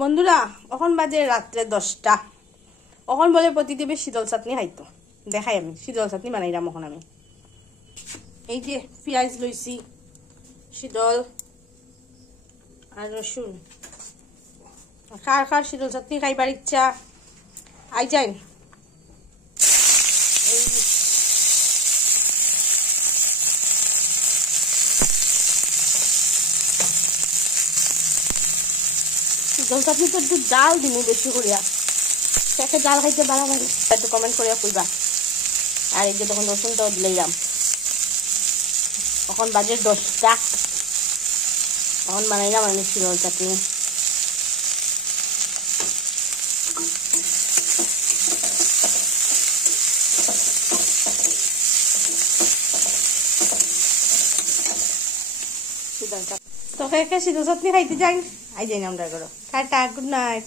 বন্ধুরা এখন বাজে রাত্রে 10টা। এখন বলে প্রতিদেবে শীতল চাটনি খাইতো। দেখাই আমি শীতল চাটনি বানাইলাম। এখন আমি এই যে পেঁয়াজ লইছি, শীতল আর রসুন। কার কার শীতল চাটনি খাইবার ইচ্ছা আই যাই। শীতল চাটনি তো একটু জাল দিমু বেশি করিয়া, তাকে জাল খাইতে বাড়াবাড়ি একটু কমেন্ট করিয়া কইবা। আর এই যে তখন রসুনটাও দিলাম। এখন বাজে 10টা। এখন বানাইলাম আমি শীতল চাটনি। শীতল চাটনি তো শীতল চাটনি খাইতে যাই। আই যাই না আমরা। Tata, good night.